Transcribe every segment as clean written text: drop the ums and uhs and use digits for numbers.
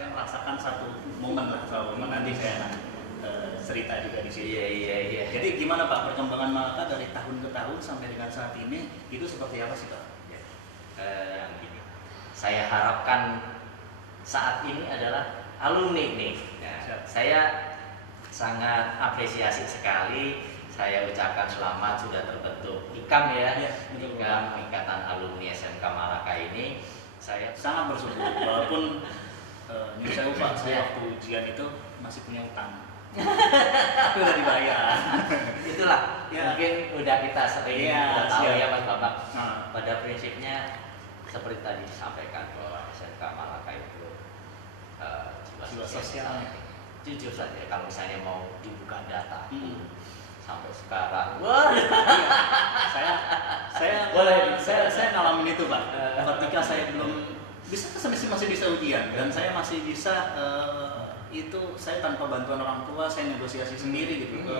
saya merasakan satu momen lah, nanti saya cerita juga di sini. Iya. Jadi gimana Pak perkembangan Malaka dari tahun ke tahun sampai dengan saat ini itu seperti apa sih Pak? Gini, saya harapkan saat ini adalah alumni nih. Nah, saya sangat apresiasi sekali. Saya ucapkan selamat sudah terbentuk IKAM ya, IKAM Ikatan Alumni SMK Malaka ini. Saya sangat bersyukur walaupun saya lupa saya waktu ujian itu masih punya utang. Tapi udah dibayar. Itulah mungkin udah kita sering udah tahu ya Mas Bapak. Pada prinsipnya seperti tadi disampaikan bahwa SMK Malaka itu jiwa sosial. Jujur saja kalau misalnya mau dibuka data sampai sekarang, saya ngalamin itu Pak. Ketika saya belum bisa masih bisa ujian dan saya masih bisa itu saya tanpa bantuan orang tua saya negosiasi sendiri gitu ke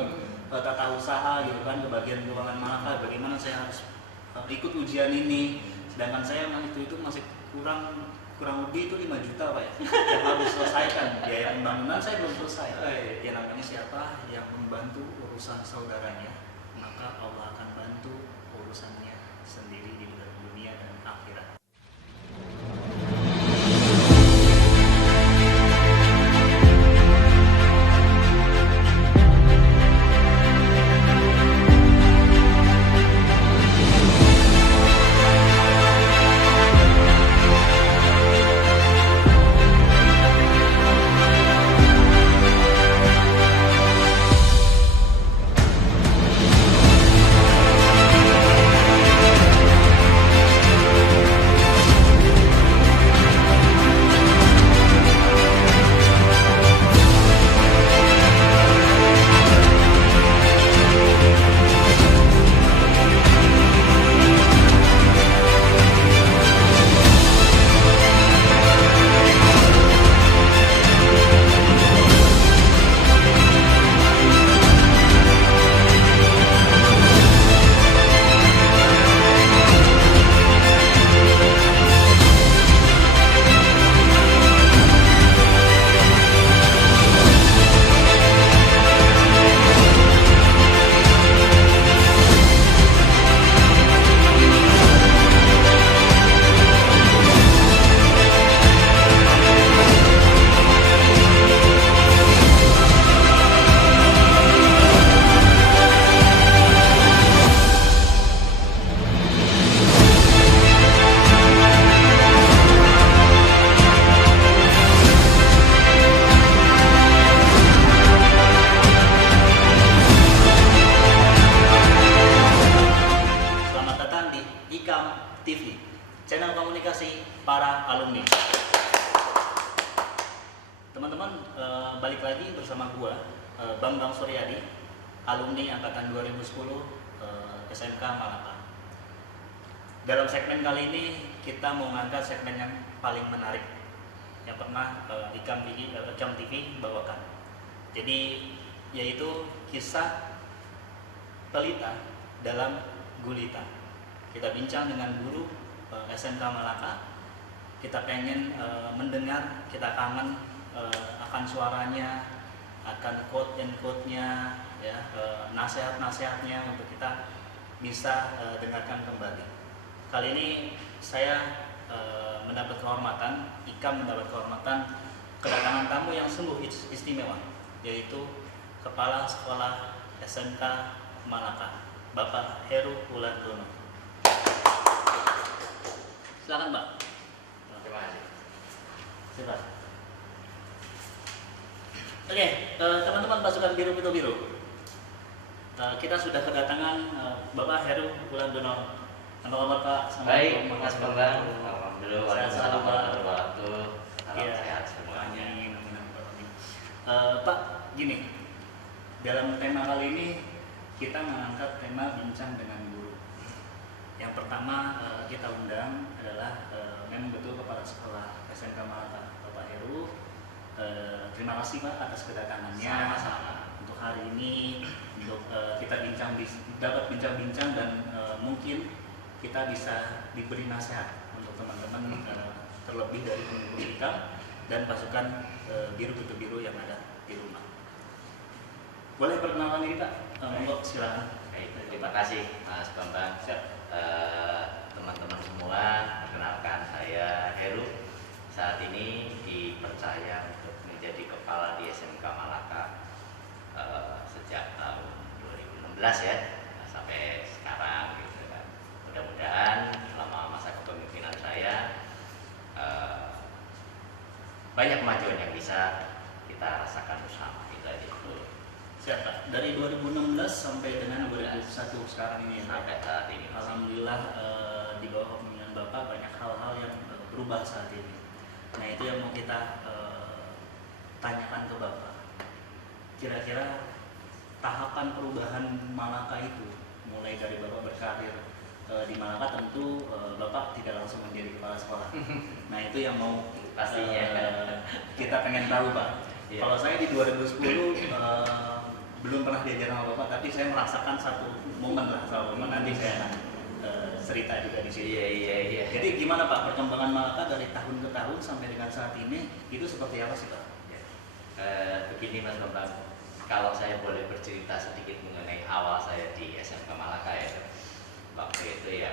tata usaha gitu kan, ke bagian keuangan Malaka bagaimana saya harus ikut ujian ini, sedangkan saya itu masih kurang lebih itu 5 juta Pak ya yang harus selesaikan. Biaya pembangunan saya belum selesai. Ya namanya siapa yang membantu urusan saudaranya, maka Allah akan bantu urusannya sendiri di dunia dan akhirat. TV, channel komunikasi para alumni. Teman-teman, balik lagi bersama gua, Bambang Suryadi, alumni angkatan 2010 SMK Malaka. Dalam segmen kali ini kita mau ngangkat segmen yang paling menarik yang pernah IKAM TV bawakan. Jadi yaitu kisah pelita dalam gulita. Kita bincang dengan guru SMK Malaka. Kita pengen mendengar, kita kangen akan suaranya, akan quote and quote-nya, ya, nasihat-nasihatnya untuk kita bisa dengarkan kembali. Kali ini saya mendapat kehormatan, IKAM mendapat kehormatan kedatangan tamu yang sungguh istimewa, yaitu Kepala Sekolah SMK Malaka, Bapak Heru Wulandono. Silakan Pak. Terima kasih. Silakan. Oke, teman-teman pasukan biru pintu biru. Kita sudah kedatangan Bapak Heru Wulandono. Apa kabar Pak? Baik, Mas Bambang. Alhamdulillah. Waalaikumsalam warahmatullahi wabarakatuh. Salam sehat semuanya. Pak, gini, dalam tema kali ini kita mengangkat tema bincang dengan guru. Yang pertama kita undang adalah memang betul Kepala Sekolah SMK Malaka, Bapak Heru. Terima kasih Pak atas kedatangannya. Sama-sama. Untuk hari ini, untuk kita dapat bincang-bincang dan mungkin kita bisa diberi nasihat untuk teman-teman terlebih dari pengurus kita dan pasukan biru kutu biru yang ada di rumah. Boleh perkenalan diri Pak? Monggo silakan. Baik, terima kasih Mas Bambang. Teman-teman semua, perkenalkan saya Heru. Saat ini dipercaya untuk menjadi kepala di SMK Malaka sejak tahun 2016 ya, sampai sekarang gitu kan. Mudah-mudahan selama masa kepemimpinan saya banyak kemajuan yang bisa kita rasakan bersama. Itu aja dulu. Siap Pak. Dari 2016 sampai dengan 2021 sekarang ini ya, Sampai saat ini. alhamdulillah di bawah kepemimpinan Bapak banyak hal-hal yang berubah saat ini. Nah itu yang mau kita tanyakan ke Bapak. Kira-kira tahapan perubahan Malaka itu, mulai dari Bapak berkarir di Malaka, tentu Bapak tidak langsung menjadi kepala sekolah. Nah itu yang mau Pastinya. kita pengen tahu Pak. Iya. Kalau saya di 2010 belum pernah diajar sama Bapak, tapi saya merasakan satu momen lah sama Bapak. Nanti saya akan cerita juga di sini. Iya. Jadi gimana Pak perkembangan Malaka dari tahun ke tahun sampai dengan saat ini itu seperti apa sih Pak? Begini Mas Bambang, kalau saya boleh bercerita sedikit mengenai awal saya di SMK Malaka ya, waktu itu ya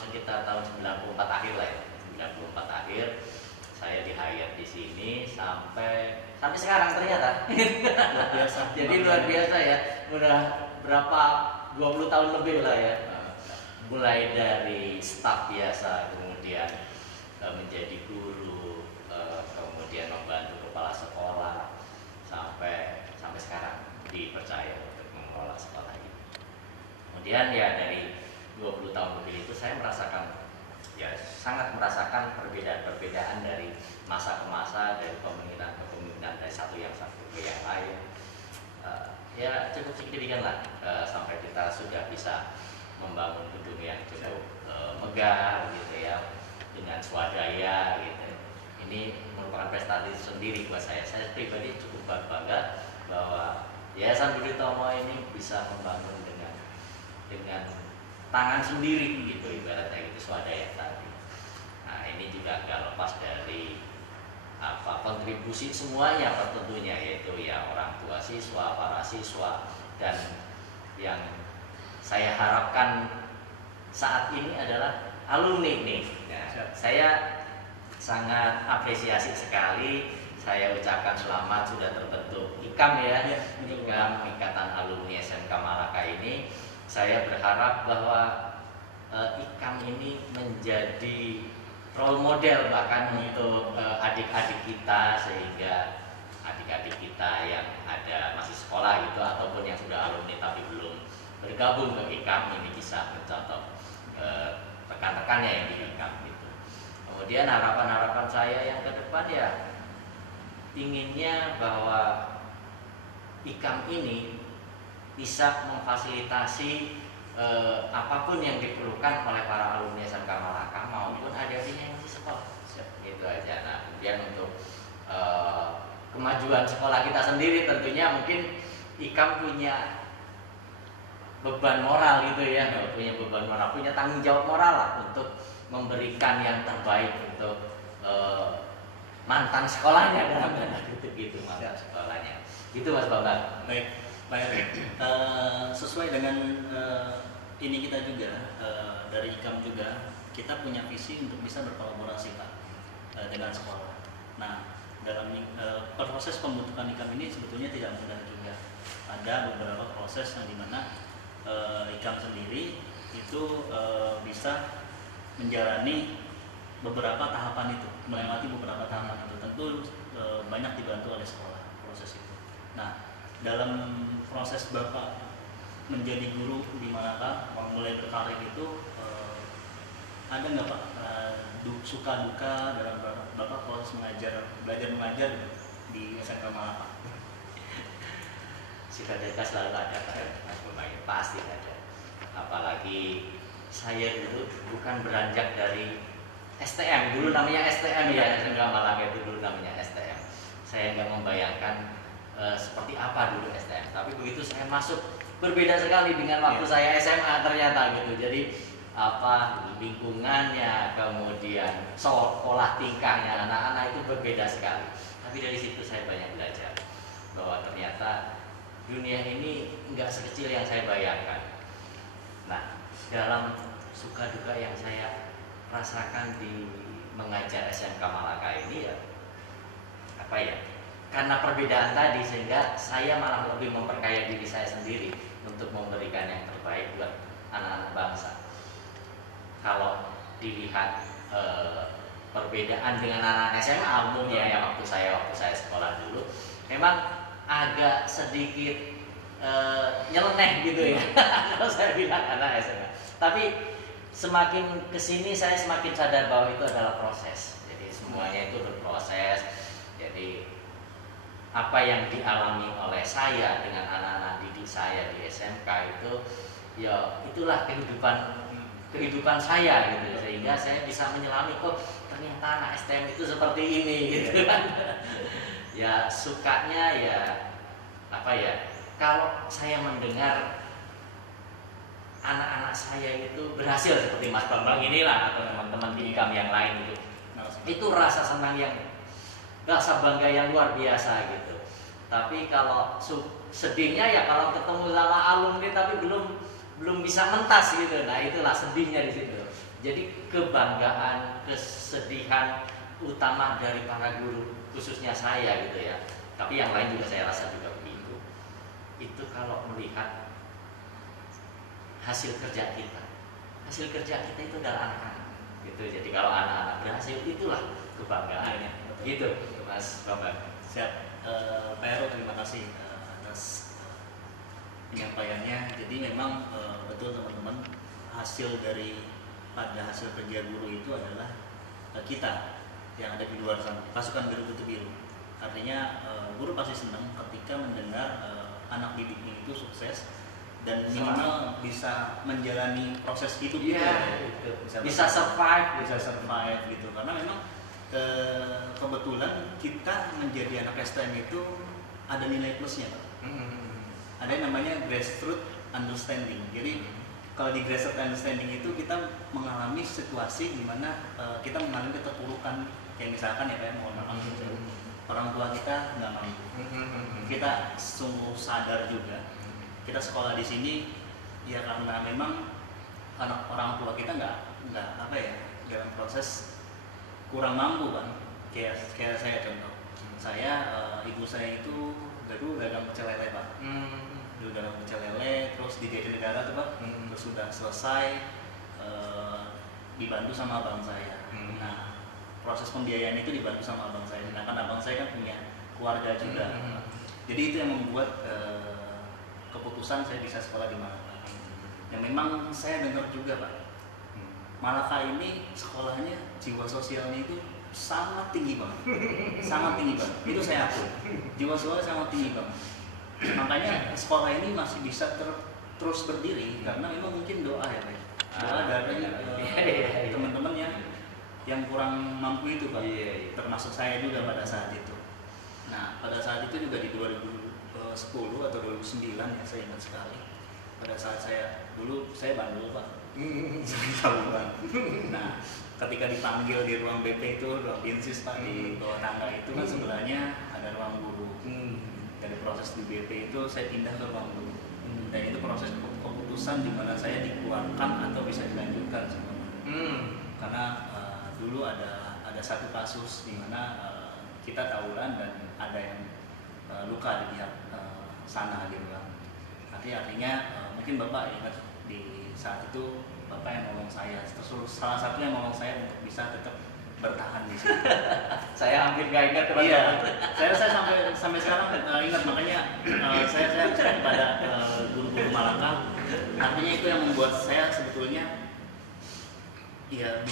sekitar tahun 94 akhir lah ya, 94 akhir saya di-hire di sini sampai sekarang ternyata. Luar biasa. Jadi luar biasa ya, udah berapa 20 tahun lebih lah ya. Mulai dari staf biasa, kemudian menjadi guru, kemudian membantu kepala sekolah sampai sekarang dipercaya untuk mengelola sekolah ini. Kemudian ya dari 20 tahun lebih itu saya sangat merasakan perbedaan-perbedaan dari masa ke masa, dari kepemimpinan dari satu ke yang lain. Ya cukup signifikan lah sampai kita sudah bisa membangun gedung yang cukup megah gitu ya, dengan swadaya gitu. Ini merupakan prestasi sendiri buat saya. Saya pribadi cukup bangga bahwa Yayasan Budi Utomo ini bisa membangun dengan tangan sendiri gitu, ibaratnya gitu, swadaya tadi. Nah ini juga nggak lepas dari kontribusi semuanya tentunya, yaitu ya orang tua siswa, para siswa, dan yang saya harapkan saat ini adalah alumni nih. Nah, saya sangat apresiasi sekali. Saya ucapkan selamat sudah terbentuk IKAM ya, IKAM, Ikatan Alumni SMK Malaka ini. Saya berharap bahwa IKAM ini menjadi role model bahkan untuk adik-adik kita, sehingga adik-adik kita yang masih sekolah gitu ataupun yang sudah alumni tapi belum bergabung ke IKAM ini bisa mencontoh rekan-rekannya yang di IKAM gitu. Kemudian harapan-harapan saya yang ke depan ya inginnya bahwa IKAM ini bisa memfasilitasi apapun yang diperlukan oleh para alumni SMK Malaka maupun adik-adiknya yang masih sekolah. Itu aja. Nah, kemudian untuk kemajuan sekolah kita sendiri tentunya mungkin IKAM punya beban moral gitu ya, punya beban moral, punya tanggung jawab moral lah untuk memberikan yang terbaik untuk mantan sekolahnya dalam tanda kutip gitu, mantan sekolahnya. Gitu Mas Bambang. Baik. Sesuai dengan ini kita juga dari IKAM juga kita punya visi untuk bisa berkolaborasi Pak dengan sekolah. Nah dalam proses pembentukan IKAM ini sebetulnya tidak mudah juga. Ada beberapa proses yang dimana IKAM sendiri itu bisa menjalani beberapa tahapan itu, melewati beberapa tahapan itu. Tentu banyak dibantu oleh sekolah proses itu. Nah dalam proses Bapak menjadi guru di Malaka, mulai berkarir itu ada nggak Pak suka duka dalam Bapak proses belajar mengajar di SMK Malaka? Suka duka selalu ada Mas Bambang, pasti ada. Apalagi saya dulu bukan beranjak dari STM, dulu namanya STM ya, SMK Malaka itu dulu namanya STM. Saya nggak membayangkan seperti apa dulu STM, tapi begitu saya masuk berbeda sekali dengan waktu saya SMA ternyata gitu. Jadi apa lingkungannya, kemudian pola tingkahnya anak-anak itu berbeda sekali. Tapi dari situ saya banyak belajar bahwa ternyata dunia ini nggak sekecil yang saya bayangkan. Nah, dalam suka duka yang saya rasakan di mengajar SMK Malaka ini ya apa ya? Karena perbedaan tadi sehingga saya malah lebih memperkaya diri saya sendiri untuk memberikan yang terbaik buat anak-anak bangsa. Kalau dilihat perbedaan dengan anak SMA umumnya ya waktu saya sekolah dulu, memang agak sedikit nyeleneh gitu ya kalau saya bilang anak SMA. Tapi semakin kesini saya semakin sadar bahwa itu adalah proses. Jadi semuanya itu berproses. Jadi apa yang dialami oleh saya dengan anak-anak didik saya di SMK itu ya itulah kehidupan saya gitu, sehingga saya bisa menyelami ternyata anak STM itu seperti ini gitu kan. Ya sukanya ya apa ya, kalau saya mendengar anak-anak saya itu berhasil seperti Mas Bambang inilah atau teman-teman di kami yang lain itu rasa senang yang rasa bangga yang luar biasa gitu. Tapi kalau sedihnya ya kalau ketemu sama alumni tapi belum bisa mentas gitu. Nah, itulah sedihnya di situ. Jadi kebanggaan, kesedihan utama dari para guru khususnya saya gitu ya. Tapi yang lain juga saya rasa juga begitu. Itu kalau melihat hasil kerja kita. Hasil kerja kita itu adalah anak-anak. Gitu. Jadi kalau anak-anak berhasil itulah kebanggaannya. Gitu, Mas Bambang. Siap. Pak Heru, terima kasih atas penyampaiannya. Jadi memang betul teman-teman, hasil kerja guru itu adalah kita yang ada di luar sana, pasukan biru putih biru. Artinya guru pasti senang ketika mendengar anak didiknya itu sukses dan minimal bisa menjalani proses hidup itu, bisa survive gitu. Karena memang kebetulan kita menjadi anak STM itu ada nilai plusnya, Pak. Ada yang namanya grassroots understanding. Jadi kalau di grassroots understanding itu kita mengalami situasi di mana kita mengalami keterpurukan, kayak misalkan ya kayak mohon maaf, orang tua kita nggak mampu. Kita sungguh sadar juga. Kita sekolah di sini ya karena memang orang tua kita nggak apa ya, dalam proses kurang mampu kan. Kayak saya contoh, saya ibu saya itu dulu dagang pecel lele, Pak. Dulu dagang pecel lele, terus di Jatinegara tuh, Pak. Terus sudah selesai dibantu sama abang saya. Nah, proses pembiayaan itu dibantu sama abang saya. Nah, karena abang saya kan punya keluarga juga. Jadi itu yang membuat keputusan saya bisa sekolah di Malaka. Yang memang saya dengar juga, Pak, Malaka ini sekolahnya jiwa sosialnya itu sangat tinggi banget, sangat tinggi banget. Itu saya akui, jiwa sosialnya sangat tinggi banget. Makanya sekolah ini masih bisa terus berdiri karena memang mungkin doa ya, Pak. Doa dari teman-teman yang kurang mampu itu, Pak. Termasuk saya juga pada saat itu. Nah, pada saat itu juga di 2010 atau 2009 ya, saya ingat sekali. Pada saat saya bandel, Pak. Saya tahu, Pak. Nah, ketika dipanggil di ruang BP itu, ruang binsis, Pak, di bawah tangga itu kan sebelahnya ada ruang guru. Dari proses di BP itu saya pindah ke ruang guru. Dan itu proses keputusan di mana saya dikeluarkan atau bisa dilanjutkan sebenarnya. Karena dulu ada satu kasus di mana kita tawuran dan ada yang luka di pihak sana gitu kan. Artinya mungkin Bapak ingat di saat itu Bapak yang nolong saya, salah satunya yang nolong saya untuk bisa tetap bertahan di sini. Saya hampir gak ingat teman-teman. Iya, saya sampai sekarang ingat, makanya saya kepada guru-guru Malaka. Artinya itu yang membuat saya sebetulnya ya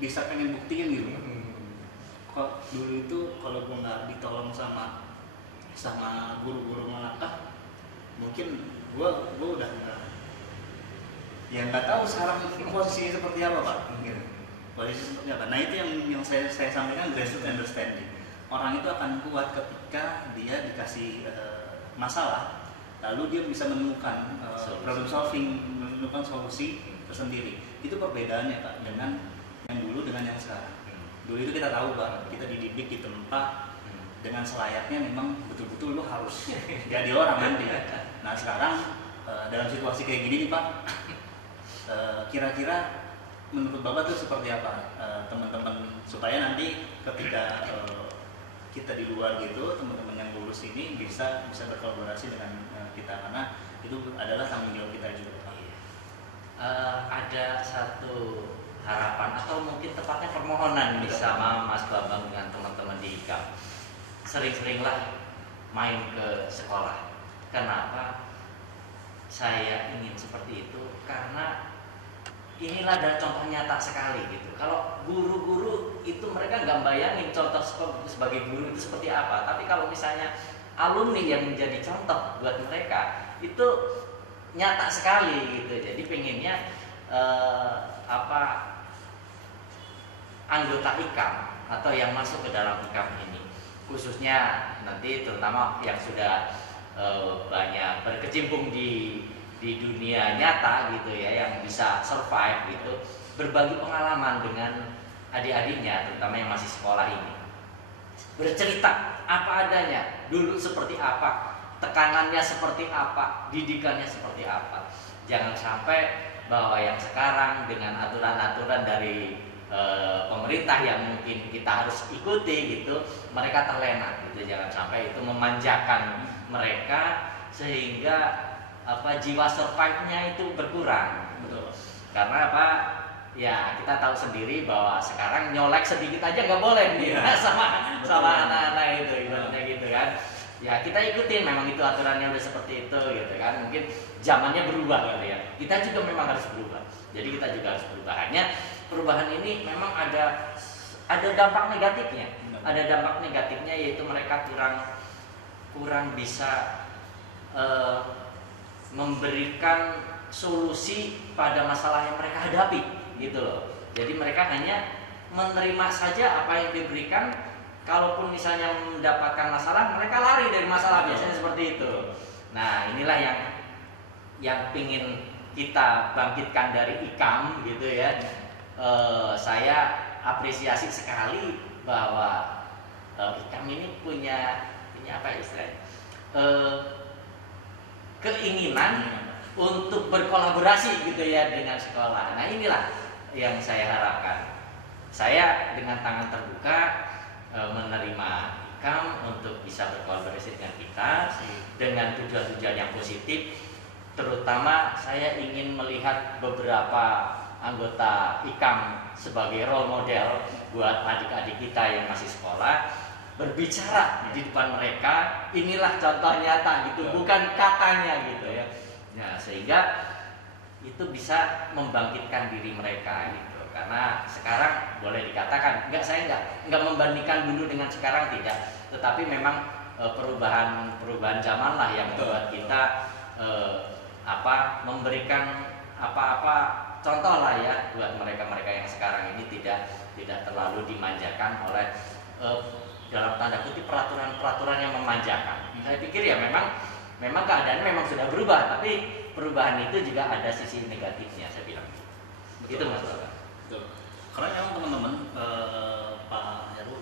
bisa pengen buktiin gitu. Kok dulu itu kalau gue nggak ditolong sama guru-guru Malaka, mungkin gue udah nggak tahu sekarang posisinya seperti apa, Pak. Posisi seperti apa. Nah, itu yang saya sampaikan, grassroots understanding. Orang itu akan kuat ketika dia dikasih masalah, lalu dia bisa menemukan problem solving, menemukan solusi tersendiri. Itu perbedaannya Pak dengan yang dulu dengan yang sekarang. Dulu itu kita tahu Pak, kita dididik di tempat dengan selayaknya memang betul-betul lo harus jadi orang nanti. Nah sekarang dalam situasi kayak gini nih Pak, kira-kira menurut Bapak tuh seperti apa teman-teman supaya nanti ketika kita di luar gitu, teman-teman yang lulus ini bisa berkolaborasi dengan kita, karena itu adalah tanggung jawab kita juga Pak. Ada satu harapan atau mungkin tepatnya permohonan nih sama Mas Bambang dengan teman-teman di IKAM. Sering-seringlah main ke sekolah. Kenapa saya ingin seperti itu? Karena inilah ada contoh nyata sekali gitu. Kalau guru-guru itu mereka nggak bayangin contoh sebagai guru itu seperti apa. Tapi kalau misalnya alumni yang menjadi contoh buat mereka itu nyata sekali gitu. Jadi pengennya anggota IKAM atau yang masuk ke dalam IKAM ini, khususnya nanti terutama yang sudah banyak berkecimpung di dunia nyata gitu ya, yang bisa survive gitu, berbagi pengalaman dengan adik-adiknya terutama yang masih sekolah ini, bercerita apa adanya, dulu seperti apa, tekanannya seperti apa, didikannya seperti apa. Jangan sampai bahwa yang sekarang dengan aturan-aturan dari pemerintah yang mungkin kita harus ikuti gitu, mereka terlena gitu. Jangan sampai itu memanjakan mereka sehingga jiwa survive-nya itu berkurang. Betul. Karena ya kita tahu sendiri bahwa sekarang nyolek sedikit aja nggak boleh nih sama anak-anak itu ibaratnya gitu kan. Ya kita ikutin, memang itu aturannya udah seperti itu gitu kan. Mungkin zamannya berubah gitu ya. Kita juga memang harus berubah. Jadi kita juga harus berubah. Hanya perubahan ini memang ada dampak negatifnya. Ada dampak negatifnya, yaitu mereka kurang bisa memberikan solusi pada masalah yang mereka hadapi gitu loh. Jadi mereka hanya menerima saja apa yang diberikan. Kalaupun misalnya mendapatkan masalah, mereka lari dari masalah, biasanya seperti itu. Nah inilah yang ingin kita bangkitkan dari IKAM gitu ya. Saya apresiasi sekali bahwa IKAM ini punya apa istilahnya, keinginan untuk berkolaborasi gitu ya dengan sekolah. Nah inilah yang saya harapkan. Saya dengan tangan terbuka menerima IKAM untuk bisa berkolaborasi dengan kita dengan tujuan-tujuan yang positif. Terutama saya ingin melihat beberapa anggota IKAM sebagai role model buat adik-adik kita yang masih sekolah, berbicara di depan mereka, inilah contoh nyata gitu, bukan katanya gitu ya. Nah, sehingga itu bisa membangkitkan diri mereka gitu. Karena sekarang boleh dikatakan, saya nggak membandingkan dulu dengan sekarang, tidak. Tetapi memang perubahan zaman lah yang membuat kita memberikan contoh lah ya buat mereka yang sekarang ini tidak terlalu dimanjakan oleh dalam tanda kutip peraturan yang memanjakan. Saya pikir ya memang keadaannya memang sudah berubah, tapi perubahan itu juga ada sisi negatifnya, saya bilang. Betul. Itu Mas Bapak. Betul. Karena memang teman-teman Pak Heru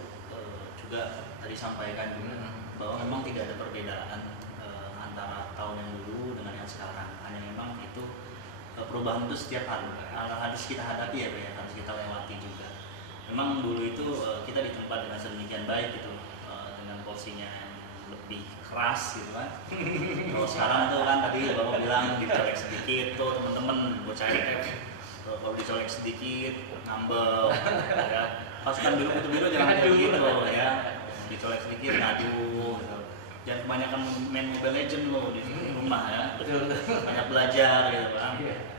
juga tadi sampaikan juga bahwa memang tidak ada perbedaan antara tahun yang dulu dengan yang sekarang. Hanya memang itu perubahan itu setiap hari harus kita hadapi ya Pak ya, harus kita lewati juga. Memang dulu itu kita ditempa dengan sedemikian baik gitu, dengan porsinya yang lebih keras gitu kan. Kalau sekarang tuh kan tadi Bapak bilang dicolek sedikit tuh teman-teman, bocah kalau dicolek sedikit ngambek ya. Pasukan biru jangan kayak gitu ya. Dicolek sedikit ngadu gitu. Jangan kebanyakan main Mobile Legends lo di rumah ya. Betul. Banyak belajar gitu Pak.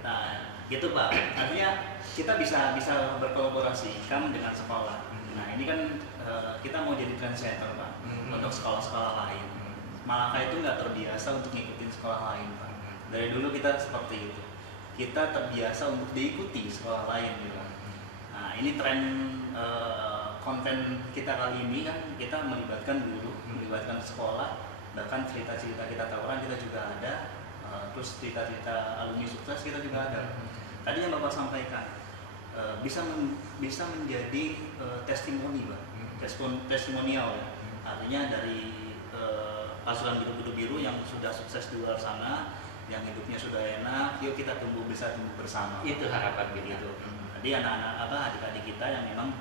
Nah, gitu Pak. Artinya kita bisa berkolaborasi kan dengan sekolah. Nah, ini kan kita mau jadi trendsetter Pak untuk sekolah-sekolah lain. Malaka itu nggak terbiasa untuk ngikutin sekolah lain Pak. Dari dulu kita seperti itu. Kita terbiasa untuk diikuti sekolah lain gitu. Nah, ini tren konten kita kali ini kan kita melibatkan guru, melibatkan sekolah, bahkan cerita-cerita kita tawuran kita juga ada, terus cerita-cerita alumni sukses kita juga ada. tadi yang Bapak sampaikan bisa menjadi testimoni, Pak. Testimonial ya. Artinya dari pasukan biru-biru biru yang sudah sukses di luar sana, yang hidupnya sudah enak, yuk kita bisa tumbuh bersama. Itu harapan begitu. Jadi anak-anak adik-adik kita yang memang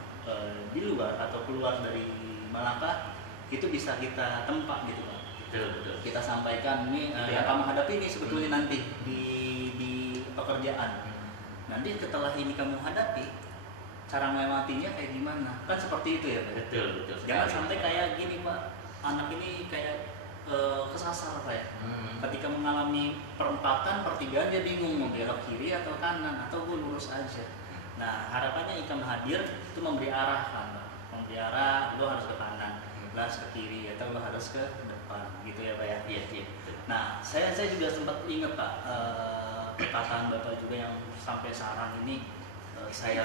di luar atau keluar dari Malaka itu bisa kita tempat gitu, Pak. Betul. Kita sampaikan ini yang kamu hadapi ini sebetulnya nanti di pekerjaan. Nanti setelah ini kamu hadapi, cara melewatinya kayak gimana? Kan seperti itu ya, Pak. Betul. Jangan sampai kayak gini, Pak. Anak ini kayak kesasar, Pak ya. Ketika mengalami perempatan, pertigaan dia bingung mau belok kiri atau kanan atau gue lurus aja. Nah, harapannya Ikam hadir itu memberi arah, kan, Pak. Memberi arah, lo harus ke kanan, lo harus ke kiri atau lo harus ke depan, gitu ya, Pak ya. Iya. Nah, saya juga sempat ingat, Pak, perkataan Bapak juga yang sampai sekarang ini saya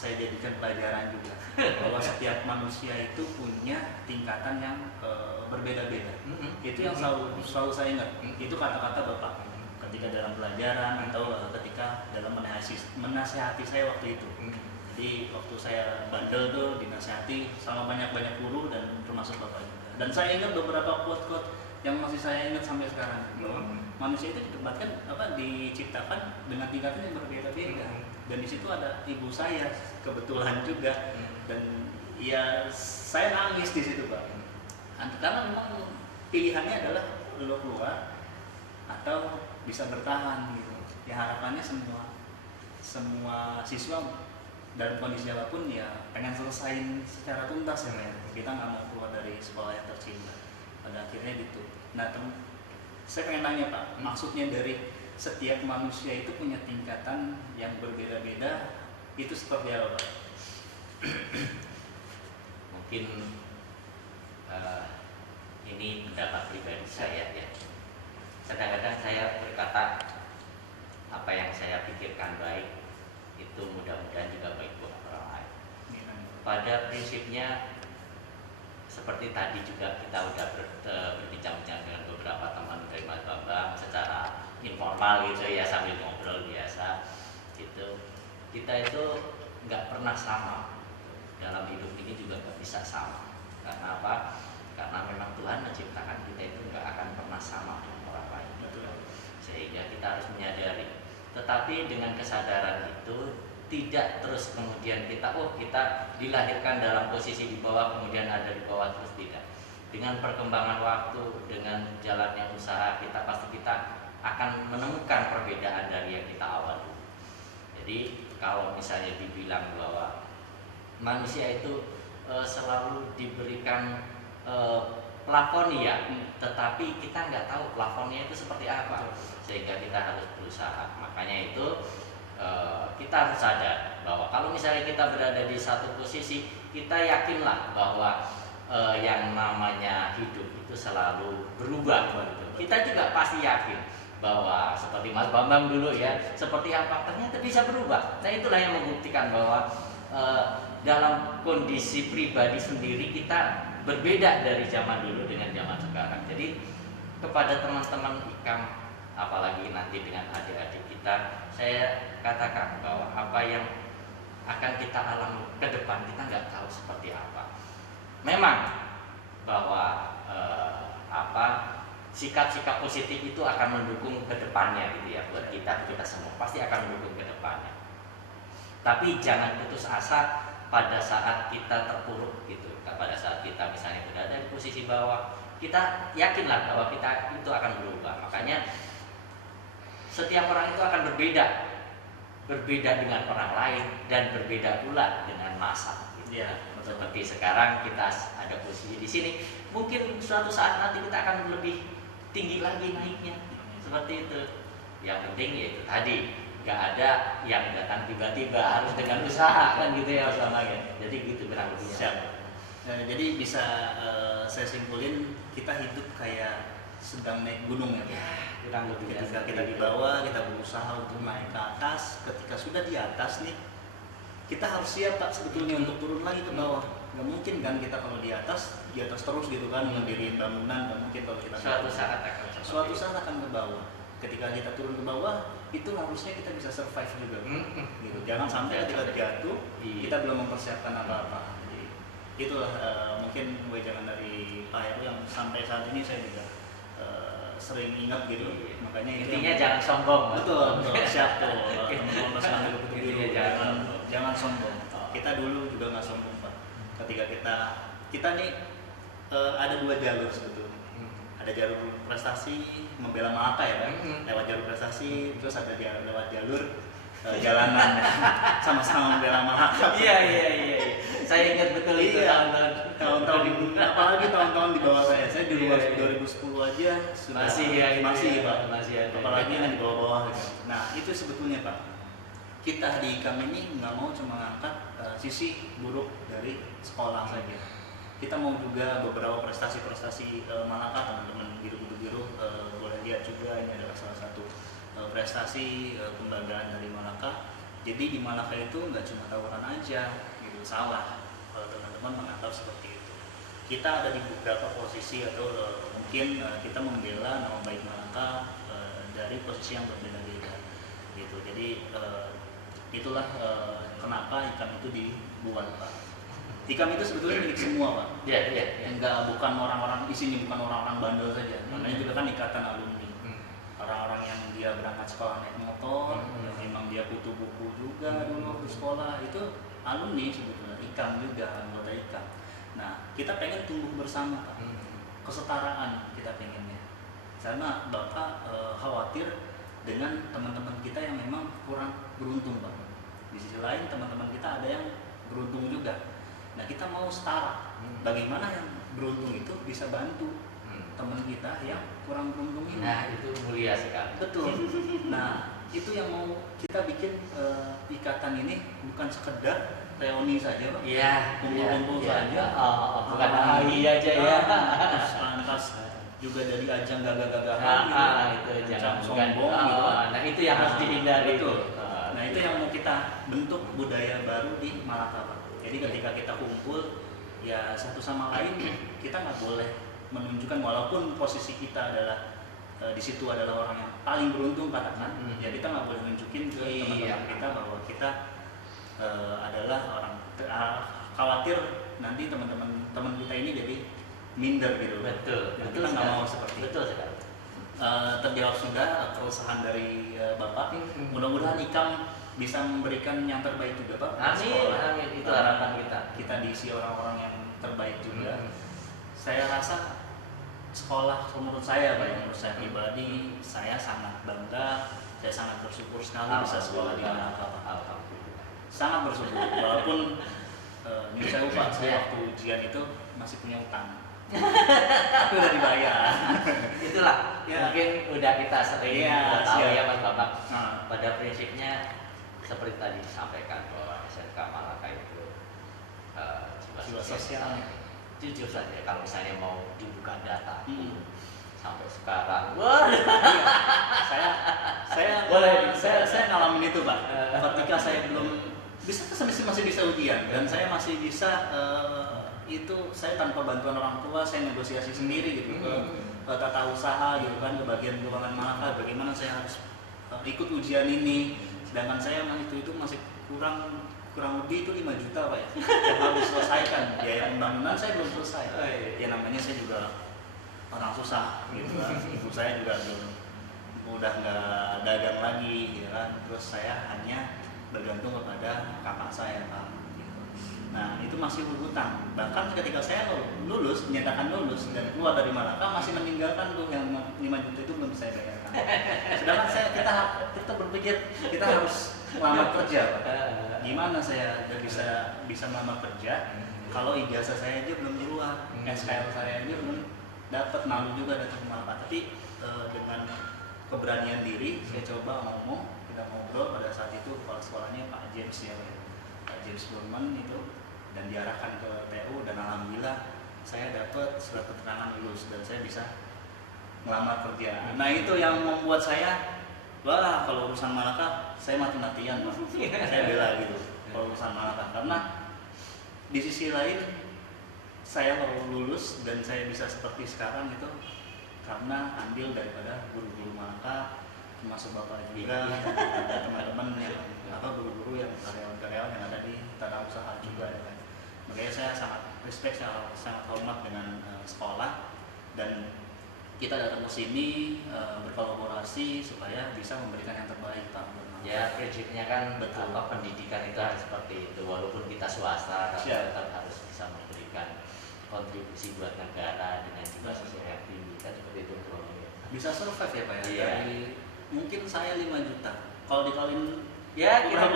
jadikan pelajaran juga bahwa setiap manusia itu punya tingkatan yang berbeda-beda. Itu yang selalu saya ingat. Itu kata-kata Bapak ketika dalam pelajaran atau ketika dalam menasihati saya waktu itu. Jadi waktu saya bandel tuh dinasihati sama banyak guru dan termasuk Bapak juga. Dan saya ingat beberapa quote-quote yang masih saya ingat sampai sekarang bahwa manusia itu diciptakan dengan tingkatan yang berbeda-beda. Dan di situ ada ibu saya kebetulan juga, dan ya saya nangis di situ, Pak. Karena memang pilihannya adalah lo keluar atau bisa bertahan gitu. Ya harapannya semua siswa dalam kondisi apapun ya pengen selesaiin secara tuntas ya, men. Kita nggak mau keluar dari sekolah yang tercinta. Pada akhirnya gitu. Nah, saya pengen nanya, Pak, maksudnya dari setiap manusia itu punya tingkatan yang berbeda-beda, itu seperti apa, Pak? Mungkin ini pendapat pribadi saya ya. Kadang-kadang saya berkata apa yang saya pikirkan baik itu mudah-mudahan juga baik buat orang lain. Pada prinsipnya seperti tadi juga kita udah berbincang-bincang dengan beberapa teman dari Mas Bambang secara informal gitu ya, sambil ngobrol biasa gitu. Kita itu nggak pernah sama dalam hidup ini, juga nggak bisa sama. Karena apa? Karena memang Tuhan menciptakan kita itu nggak akan pernah sama dengan orang lain. Sehingga kita harus menyadari. Tetapi dengan kesadaran itu tidak terus kemudian kita dilahirkan dalam posisi di bawah kemudian ada di bawah terus, tidak. Dengan perkembangan waktu, dengan jalannya usaha kita akan menemukan perbedaan dari yang kita awali. Jadi kalau misalnya dibilang bahwa manusia itu selalu diberikan plafon ya, tetapi kita nggak tahu plafonnya itu seperti apa, sehingga kita harus berusaha. Makanya itu kita harus sadar bahwa kalau misalnya kita berada di satu posisi, kita yakinlah bahwa yang namanya hidup itu selalu berubah. Kita juga pasti yakin bahwa seperti Mas Bambang dulu ya, seperti apa ternyata bisa berubah. Nah, itulah yang membuktikan bahwa dalam kondisi pribadi sendiri kita berbeda dari zaman dulu dengan zaman sekarang. Jadi kepada teman-teman Ikam, apalagi nanti dengan adik-adik kita, saya katakan bahwa apa yang akan kita alami ke depan kita nggak tahu seperti apa. Memang bahwa sikap-sikap positif itu akan mendukung ke depannya gitu ya, buat kita semua pasti akan mendukung ke depannya. Tapi jangan putus asa pada saat kita terpuruk gitu. Pada saat kita misalnya berada di posisi bawah, kita yakinlah bahwa kita itu akan berubah. Makanya setiap orang itu akan berbeda dengan orang lain dan berbeda pula dengan masa. Gitu. Ya, seperti sekarang kita ada posisi di sini, mungkin suatu saat nanti kita akan lebih tinggi lagi naiknya. Seperti itu. Yang penting yaitu tadi, nggak ada yang datang tiba-tiba, harus dengan usaha kan gitu ya, sama ya. Jadi gitu kurang lebihnya. Jadi bisa saya simpulin kita hidup kayak sedang naik gunung ya. Kurang lebih. Ketika kita di bawah, kita berusaha untuk naik ke atas. Ketika sudah di atas nih, kita harus siap, Pak, sebetulnya untuk turun lagi ke bawah. Gak mungkin kan kita kalau di atas terus gitu kan, ngediriin bangunan. Gak mungkin kalau kita suatu saat akan ke bawah. ketika kita turun ke bawah itu harusnya kita bisa survive juga gitu. Jangan sampai ketika jatuh kita belum mempersiapkan apa-apa. Jadi itulah mungkin wejangan dari Pak Heru yang sampai saat ini saya juga sering ingat gitu. Makanya intinya jangan sombong. Betul, siap tuh teman-teman pasukan Kutu Biru, jangan sombong. Kita dulu juga nggak sombong Pak. Ketika kita nih ada 2 jalur sebetulnya. Ada jalur prestasi membela Malaka ya Pak, lewat jalur prestasi, terus ada lewat jalur jalanan sama-sama membela Malaka. Iya. Saya ingat betul itu tahun-tahun apalagi tahun-tahun di bawah saya di luar 2010 aja sudah masih Pak, apalagi yang di bawah-bawah gitu. Nah itu sebetulnya Pak, kita di IKAM ini nggak mau cuma ngangkat sisi buruk dari sekolah saja. Kita mau juga beberapa prestasi-prestasi Malaka, teman-teman biru boleh lihat juga ini adalah salah satu prestasi kebanggaan dari Malaka. Jadi di Malaka itu nggak cuma tawuran aja, gitu salah kalau teman-teman menganggap seperti itu. Kita ada di beberapa posisi atau mungkin kita membela nama baik Malaka dari posisi yang berbeda-beda, gitu. Jadi itulah kenapa IKAM itu dibuat Pak. IKAM itu sebetulnya milik semua Pak. Iya. Bukan orang-orang isinya bukan orang-orang bandel saja. Makanya juga kan ikatan alumni. Orang-orang yang dia berangkat sekolah naik motor, yang memang dia butuh buku juga dulu waktu sekolah, itu alumni sebetulnya, IKAM juga, anggota IKAM. Nah, kita pengen tumbuh bersama Pak. Kesetaraan kita pengennya. Karena Bapak khawatir dengan teman-teman kita yang memang kurang beruntung Pak. Di sisi lain teman-teman kita ada yang beruntung juga. Nah kita mau setara, bagaimana yang beruntung itu bisa bantu teman kita yang kurang beruntung ini. Nah itu mulia sekali. Betul. Nah itu yang mau kita bikin ikatan ini bukan sekedar reuni saja Pak. Iya. Kumpul-kumpul saja. Bukan AI aja ya. Lantas juga dari ajang gagah-gagahan gitu. Jangan sombong gitu. Nah itu yang harus dihindari. Nah itu yang mau kita bentuk budaya baru di Malaka Pak. Jadi ketika kita kumpul, ya satu sama lain kita nggak boleh menunjukkan walaupun posisi kita adalah di situ adalah orang yang paling beruntung katakan, ya kita nggak boleh nunjukin ke teman-teman kita bahwa kita adalah orang khawatir nanti teman kita ini jadi minder gitu. Betul. Nah, kita nggak mau seperti itu. Betul sekali. Terjawab sudah keresahan dari Bapak. Mudah-mudahan IKAM bisa memberikan yang terbaik juga Pak. Amin. Itu harapan kita. Kita diisi orang-orang yang terbaik juga. Saya rasa sekolah menurut saya Pak, menurut saya pribadi, saya sangat bangga, saya sangat bersyukur sekali bisa sekolah di Malaka Pak. Alhamdulillah. Sangat bersyukur. Walaupun saya Pak, saya waktu ujian itu masih punya utang. Tapi udah dibayar. Itulah mungkin udah kita sering tahu ya Mas Bapak. Pada prinsipnya seperti tadi disampaikan bahwa SMK Malaka itu jiwa sosial. Jujur saja kalau misalnya mau dibuka data sampai sekarang, saya ngalamin itu Pak. Ketika saya belum bisa masih bisa ujian dan saya masih bisa itu saya tanpa bantuan orang tua saya negosiasi sendiri gitu ke tata usaha gitu kan, ke bagian keuangan Malaka bagaimana saya harus ikut ujian ini, sedangkan saya itu masih kurang lebih itu 5 juta Pak ya yang harus selesaikan, biaya pembangunan saya belum selesai. Ya namanya saya juga orang susah gitu kan, ibu saya juga udah nggak dagang lagi gitu kan, terus saya hanya bergantung kepada kakak saya Pak. Nah itu masih berhutang, bahkan ketika saya lulus, menyatakan lulus dan keluar dari Malaka masih meninggalkan tuh yang 5 juta itu belum saya bayarkan. Sedangkan kita berpikir kita harus melamar kerja Pak. Gimana saya bisa melamar kerja kalau ijazah saya aja belum keluar, SKL saya aja belum dapat, malu juga datang ke Malaka. Tapi dengan keberanian diri saya coba ngomong, kita ngobrol pada saat itu kepala sekolahnya Pak James ya Pak James Burman itu, dan diarahkan ke TU dan alhamdulillah saya dapat surat keterangan lulus dan saya bisa melamar kerja. Nah itu yang membuat saya, wah kalau urusan Malaka saya mati-matian Pak. Saya bela gitu kalau urusan Malaka, karena di sisi lain saya kalau lulus dan saya bisa seperti sekarang itu karena andil daripada guru-guru Malaka termasuk bapak juga, teman-teman yang guru-guru yang karyawan-karyawan yang ada di tata usaha juga ya kan. Makanya saya sangat respect, sangat hormat dengan sekolah, dan kita datang ke sini berkolaborasi supaya bisa memberikan yang terbaik Pak. Ya, prinsipnya kan betul, pendidikan itu harus seperti itu, walaupun kita swasta tapi tetap harus bisa memberikan kontribusi buat negara dengan juga sosial yang tinggi, kan seperti itu. Bisa survive ya Pak ya? Iya. Dari mungkin saya 5 juta, kalau dikaliin ya kita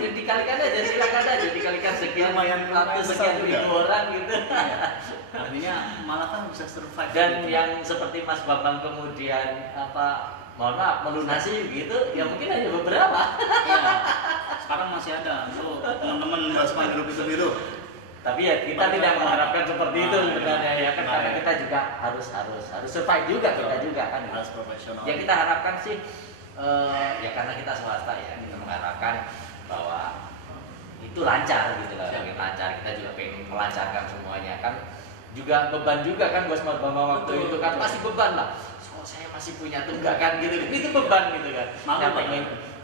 dikalikan aja, silakan aja dikalikan sekian ratus sekian ribu orang gitu. Iya. Artinya malah kan bisa survive. Dan gitu. yang seperti Mas Bambang kemudian mohon maaf melunasi gitu, ya mungkin hanya beberapa. Iya. Sekarang masih ada tuh teman-teman Basman Grup itu biru. Tapi ya kita tidak mengharapkan seperti itu sebenarnya ya kan, karena ya. kita juga harus survive juga, kita juga kan harus profesional. Ya kita harapkan sih ya karena kita swasta ya, kita mengharapkan bahwa itu lancar gitu loh, pengen lancar, kita juga pengen melancarkan semuanya kan, juga beban juga kan Bos Bambang waktu itu kan pasti beban lah. So, saya masih punya tunggakan gitu, itu beban gitu kan. Nah,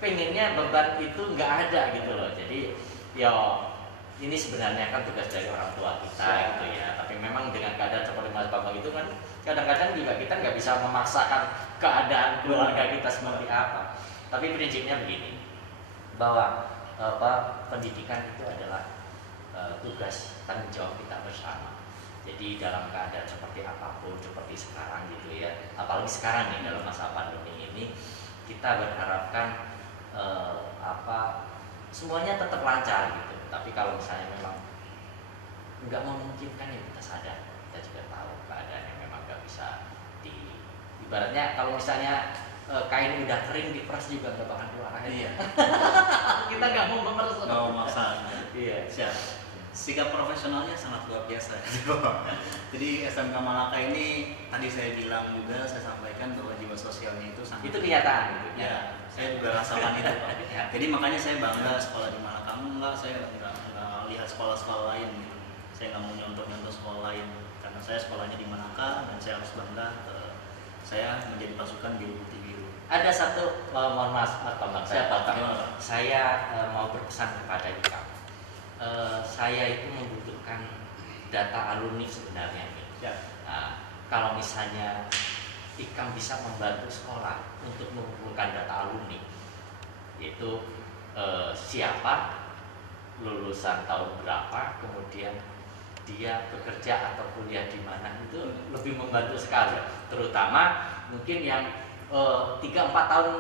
pengennya beban itu nggak ada gitu loh. Jadi ya ini sebenarnya kan tugas dari orang tua kita gitu ya. Tapi memang dengan keadaan seperti Mas Bambang itu kan kadang-kadang juga kita nggak bisa memaksakan keadaan keluarga kita seperti apa. Tapi prinsipnya begini, bahwa pendidikan itu adalah tugas tanggung jawab kita bersama. Jadi dalam keadaan seperti apapun, seperti sekarang gitu ya, apalagi sekarang nih dalam masa pandemi ini, kita berharapkan semuanya tetap lancar gitu. Tapi kalau misalnya memang nggak memungkinkan ya kita sadar, kita juga tahu keadaannya memang nggak bisa ibaratnya kalau misalnya kain udah kering diperas juga nggak bakal keluar air. Iya. Kita nggak mau memeras. Nggak mau maksa. Iya. Siap. Sikap profesionalnya sangat luar biasa. Jadi SMK Malaka ini tadi saya bilang juga, saya sampaikan bahwa jiwa sosialnya itu sangat. Itu kenyataan. Gitu. Ya, saya juga rasakan itu Pak. Jadi makanya saya bangga sekolah di Malaka. Enggak, saya nggak lihat sekolah-sekolah lain. Saya nggak mau nyontoh sekolah lain karena saya sekolahnya di Malaka dan saya harus bangga. Saya menjadi pasukan biru putih biru. Ada satu, mohon maaf Bambang, saya mau berpesan kepada Ika. Saya itu membutuhkan data alumni sebenarnya nih. Ya. Nah, kalau misalnya Ikam bisa membantu sekolah untuk mengumpulkan data alumni, yaitu siapa, lulusan tahun berapa, kemudian dia bekerja atau kuliah di mana, itu lebih membantu sekali. Terutama mungkin yang 3-4 tahun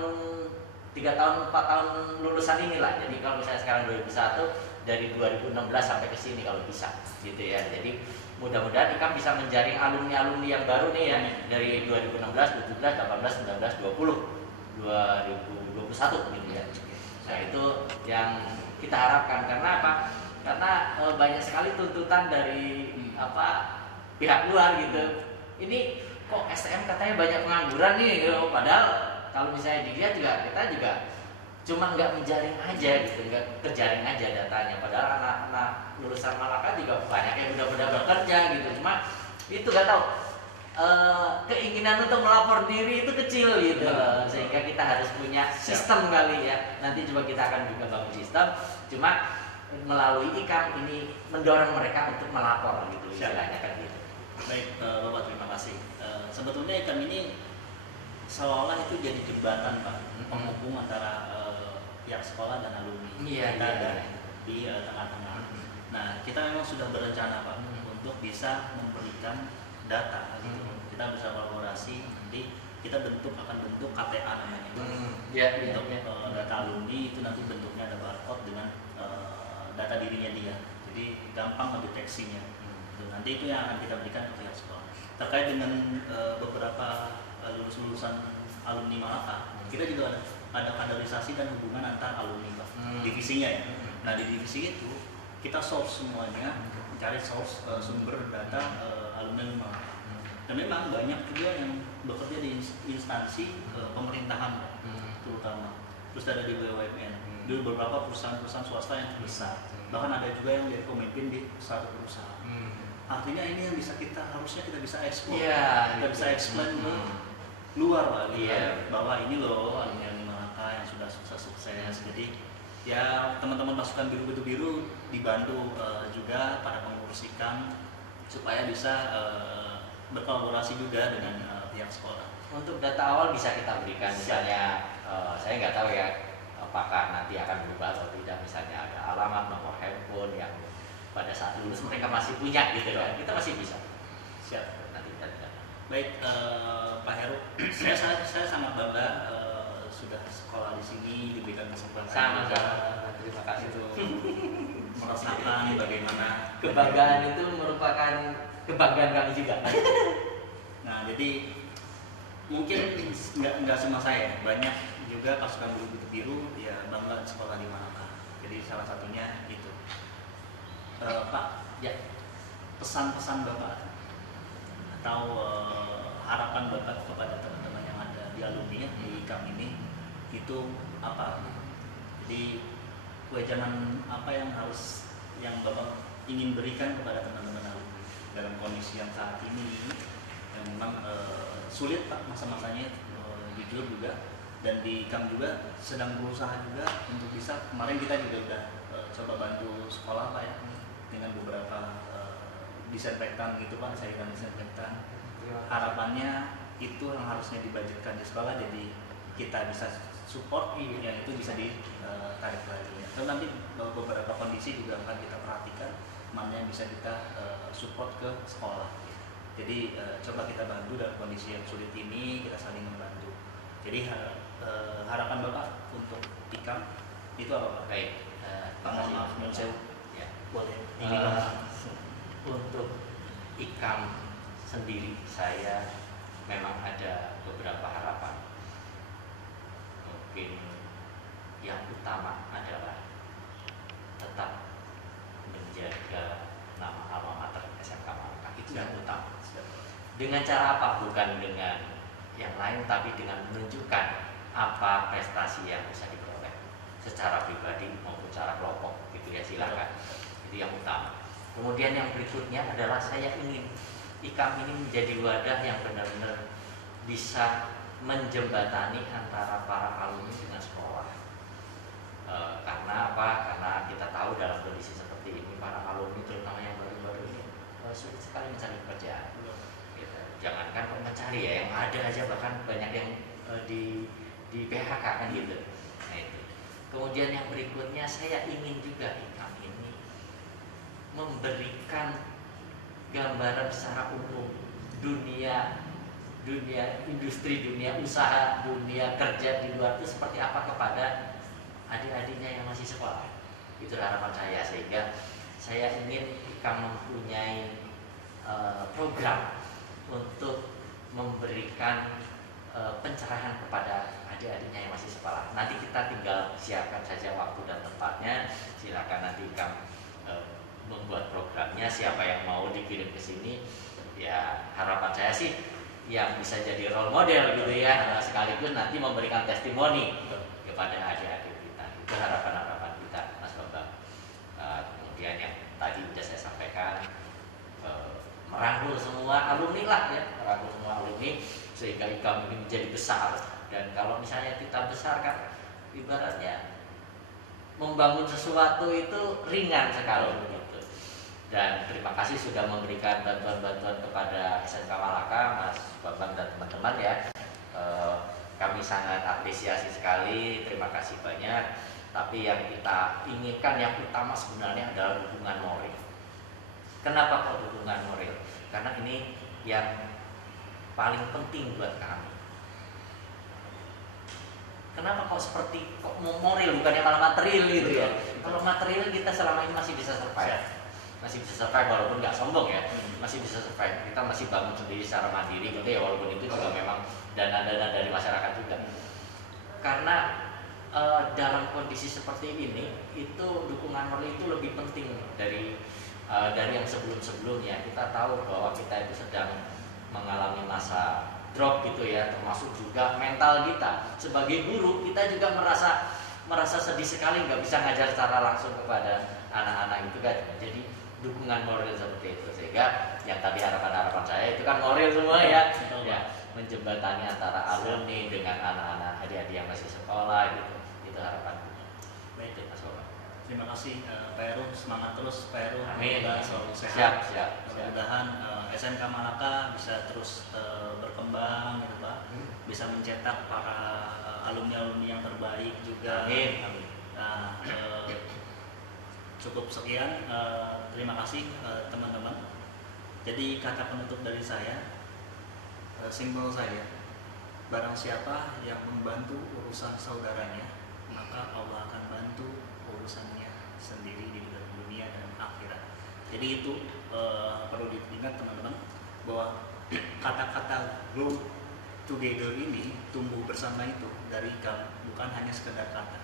lulusan inilah. Jadi kalau misalnya sekarang 2001, dari 2016 sampai ke sini kalau bisa gitu ya. Jadi mudah-mudahan Ikam bisa menjaring alumni-alumni yang baru nih ya, dari 2016, 17, 18, 19, 20, 2021 gitu ya. Nah itu yang kita harapkan. Karena apa? Karena banyak sekali tuntutan dari pihak luar gitu. Ini kok STM katanya banyak pengangguran nih, padahal kalau misalnya dilihat juga kita juga cuma nggak menjaring aja gitu, nggak terjaring aja datanya. Padahal anak-anak lulusan Malaka juga banyak yang udah bekerja gitu, cuma itu nggak tahu keinginan untuk melapor diri itu kecil gitu, sehingga kita harus punya sistem kali ya. Nanti coba kita akan juga bangun sistem, cuma melalui Ikam ini mendorong mereka untuk melapor gitu, istilahnya kan gitu. Baik, Bapak terima kasih. Sebetulnya Ikam ini seolah-olah itu jadi jembatan Pak, penghubung antara pihak sekolah dan alumni. Kita ada di tengah-tengah. Nah, kita memang sudah berencana Pak untuk bisa memberikan data gitu. Kita bisa kolaborasi, nanti kita akan bentuk KTA namanya Pak. Untuk data alumni itu nanti bentuknya ada barcode dengan data dirinya dia. Jadi gampang mendeteksinya. Nanti itu yang akan kita berikan ke pihak sekolah. Terkait dengan beberapa lulusan alumni Malaka, kita juga ada kaderisasi dan hubungan antar alumni Pak. Divisinya ya. Nah di divisi itu kita source semuanya, mencari source sumber data alumni Malaka. Dan memang banyak juga yang bekerja di instansi pemerintahan Pak, terutama. Terus ada di BUMN, di beberapa perusahaan-perusahaan swasta yang besar. Bahkan ada juga yang menjadi pemimpin di satu perusahaan. Artinya ini yang harusnya kita bisa eksplor, kita bisa explain ke luar lah gitu Iya. bahwa ini loh alumni Malaka yang sudah sukses. Jadi ya teman-teman pasukan biru dibantu juga para pengurus IKAM supaya bisa berkolaborasi juga dengan pihak sekolah. Untuk data awal bisa kita berikan, misalnya saya nggak tahu ya apakah nanti akan berubah atau tidak, misalnya ada alamat, nomor handphone yang pada saat lulus mereka masih punya gitu kan, kita masih bisa. Siap. Nanti kita. Baik, Pak Heru, saya sangat bangga sudah sekolah di sini, diberikan kesempatan Sama, juga. terima kasih. Itu merasakan bagaimana Kebanggaan itu merupakan kebanggaan kami juga. Nah, jadi mungkin nggak cuma saya, banyak juga pasukan biru ya bangga sekolah di Malaka. Jadi salah satunya itu. Pak, Ya, pesan-pesan Bapak atau harapan Bapak kepada teman-teman yang ada di alumni di IKAM ini itu apa? Jadi wejangan apa yang Bapak ingin berikan kepada teman-teman alumni dalam kondisi yang saat ini yang memang sulit Pak masa-masanya, jujur juga, dan di IKAM juga sedang berusaha juga untuk bisa, kemarin kita juga udah coba bantu sekolah Pak ya dengan beberapa disinfektan gitu Pak, cairan disinfektan. Harapannya itu yang harusnya dibudgetkan di sekolah, jadi kita bisa support yang itu bisa ditarik lagi. Dan nanti beberapa kondisi juga akan kita perhatikan mana yang bisa kita support ke sekolah. Jadi coba kita bantu dalam kondisi yang sulit ini, kita saling membantu. Jadi harapan Bapak untuk IKAM itu apa Pak? baik. Pak, mohon maaf, mohon saya Ya. boleh Ini untuk IKAM sendiri saya memang ada beberapa harapan. Mungkin yang utama adalah tetap menjaga nama alma mater SMK Malaka, itu yang utama. Dengan cara apa? Bukan dengan yang lain, tapi dengan menunjukkan apa prestasi yang bisa diperoleh secara pribadi maupun secara kelompok, gitu ya, silakan. Itu yang utama. Kemudian yang berikutnya adalah saya ingin IKAM ini menjadi wadah yang benar-benar bisa menjembatani antara para alumni dengan sekolah. Karena apa? Karena kita tahu dalam kondisi seperti ini para alumni, terutama yang baru-baru ini, sulit sekali mencari pekerjaan. Gitu. Jangankan mencari ya, yang ada aja bahkan banyak yang di PHK kan gitu. Nah, itu. Kemudian yang berikutnya saya ingin juga IKAM ini memberikan gambaran secara umum dunia industri, dunia usaha, dunia kerja di luar itu seperti apa kepada adik-adiknya yang masih sekolah. Itu harapan saya, sehingga saya ingin IKAM mempunyai program untuk memberikan pencerahan kepada adik-adiknya yang masih sekolah. Nanti kita tinggal siapkan saja waktu dan tempatnya. Silakan nanti IKAM membuat programnya, siapa yang mau dikirim ke sini. Ya harapan saya sih yang bisa jadi role model gitu ya, sekaligus nanti memberikan testimoni kepada adik-adik kita. Itu harapan-harapan kita, Mas Bambang. Kemudian yang tadi sudah saya sampaikan, merangkul semua alumni lah ya, merangkul semua alumni sehingga IKAM ini menjadi besar. Dan kalau misalnya kita besar kan ibaratnya membangun sesuatu itu ringan sekali gitu. Dan terima kasih sudah memberikan bantuan-bantuan kepada SMK Malaka, Mas Bambang dan teman-teman ya. Kami sangat apresiasi sekali, terima kasih banyak. Tapi yang kita inginkan yang utama sebenarnya adalah dukungan moral. Kenapa kok dukungan moral? Karena ini yang paling penting buat kami. Kenapa kok seperti kok moral bukannya malah material gitu ya? Kalau material kita selama ini masih bisa survive. Masih bisa survive walaupun nggak sombong ya, masih bisa survive. Kita masih bangun sendiri secara mandiri gitu ya, walaupun itu juga memang dana-dana dari masyarakat juga. Karena dalam kondisi seperti ini itu dukungan moral itu lebih penting dari yang sebelum-sebelumnya. Kita tahu bahwa kita itu sedang mengalami masa drop gitu ya, termasuk juga mental kita. Sebagai guru kita juga merasa sedih sekali nggak bisa ngajar secara langsung kepada anak-anak itu kan. Jadi dukungan moral seperti itu, sehingga yang tadi harapan-harapan saya itu kan moral semua ya. menjembatani antara alumni dengan anak-anak adik-adik yang masih sekolah gitu. Itu harapan. Baik, Itu Mas Wawan. terima kasih Pak Heru, semangat terus Pak Heru, Amin. semoga selalu Siap, sehat. siap. Mudah-mudahan SMK Malaka bisa terus berkembang gitu Pak, bisa mencetak para alumni-alumni yang terbaik juga. Amin. Amin. Nah, cukup sekian, terima kasih teman-teman. Jadi kata penutup dari saya, simbol saya, barang siapa yang membantu urusan saudaranya, maka Allah akan bantu urusannya sendiri di dunia dan akhirat. Jadi itu perlu diingat teman-teman, bahwa kata-kata grow together ini, tumbuh bersama itu dari bukan hanya sekedar kata,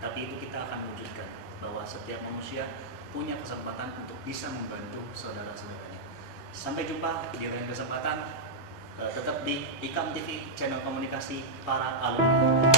tapi itu kita akan wujudkan bahwa setiap manusia punya kesempatan untuk bisa membantu saudara-saudaranya. Sampai jumpa di lain kesempatan, tetap di IKAM TV, channel komunikasi para alumni.